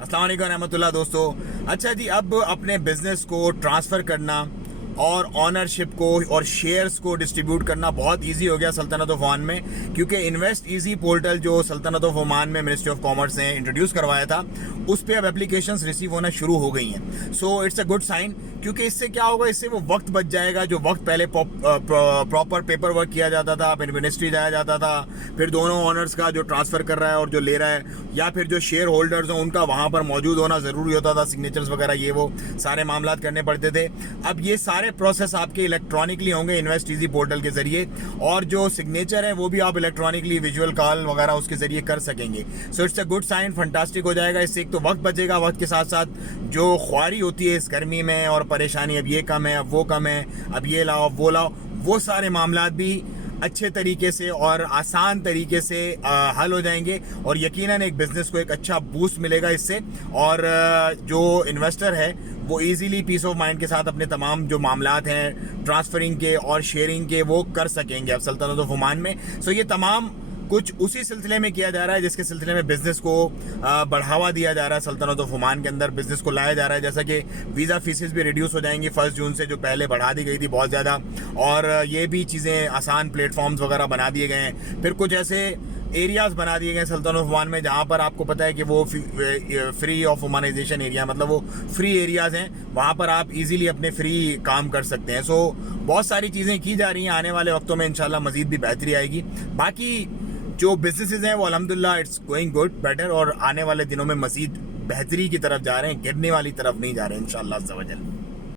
السلام علیکم رحمۃ اللہ دوستو. اچھا جی, اب اپنے بزنس کو ٹرانسفر کرنا اور آنرشپ کو اور شیئرز کو ڈسٹریبیوٹ کرنا بہت ایزی ہو گیا سلطنت آف عمان میں, کیونکہ انویسٹ ایزی پورٹل جو سلطنت آف عمان میں منسٹری آف کامرس نے انٹروڈیوس کروایا تھا, اس پہ اب اپلیکیشنز ریسیو ہونا شروع ہو گئی ہیں. So it's a good sign, کیونکہ اس سے کیا ہوگا, اس سے وہ وقت بچ جائے گا جو وقت پہلے پراپر پیپر ورک کیا جاتا تھا, پھر منسٹری جایا جاتا تھا, پھر دونوں آنرز کا جو ٹرانسفر کر رہا ہے اور جو لے رہا ہے, یا پھر جو شیئر ہولڈرز ہیں ان کا وہاں پر موجود ہونا ضروری ہوتا تھا, سگنیچرز وغیرہ یہ وہ سارے معاملات کرنے پڑتے تھے. اب یہ سارے پروسیس آپ کے الیکٹرانکلی ہوں گے انویسٹ ایزی پورٹل کے ذریعے, اور جو سگنیچر ہے وہ بھی آپ الیکٹرانکلی ویژول کال وغیرہ اس کے ذریعے کر سکیں گے. So it's a good sign, fantastic ہو جائے گا. اس سے ایک تو وقت بچے گا, وقت کے ساتھ ساتھ جو خواری ہوتی ہے اس گرمی میں اور پریشانی, اب یہ کم ہے, اب وہ کم ہے, اب یہ لاؤ اب وہ لاؤ, وہ سارے معاملات بھی اچھے طریقے سے اور آسان طریقے سے حل ہو جائیں گے, اور یقیناً ایک بزنس کو ایک اچھا بوسٹ ملے گا اس سے, اور جو انویسٹر ہے وہ ایزیلی پیس آف مائنڈ کے ساتھ اپنے تمام جو معاملات ہیں ٹرانسفرنگ کے اور شیئرنگ کے وہ کر سکیں گے اب سلطنت آف عمان میں. سو یہ تمام کچھ اسی سلسلے میں کیا جا رہا ہے جس کے سلسلے میں بزنس کو بڑھاوا دیا جا رہا ہے سلطنت آف عمان کے اندر, بزنس کو لایا جا رہا ہے. جیسا کہ ویزا فیسز بھی ریڈیوس ہو جائیں گی 1 جون سے, جو پہلے بڑھا دی گئی تھی بہت زیادہ, اور یہ بھی چیزیں آسان پلیٹ فارمز وغیرہ بنا دیے گئے ہیں. پھر کچھ ایسے ایریاز بنا دیے گئے سلطنت آف عمان میں جہاں پر آپ کو پتہ ہے کہ وہ فری آف عمانائزیشن ایریا, مطلب وہ فری ایریاز ہیں, وہاں پر آپ ایزیلی اپنے فری کام کر سکتے ہیں. سو بہت ساری چیزیں کی جا رہی ہیں, آنے والے وقتوں میں انشاءاللہ مزید بھی بہتری آئے گی. باقی جو بزنسز ہیں وہ الحمدللہ اٹس گوئنگ گڈ بیٹر, اور آنے والے دنوں میں مزید بہتری کی طرف جا رہے ہیں, گرنے والی طرف نہیں جا رہے ہیں انشاءاللہ عز و جل.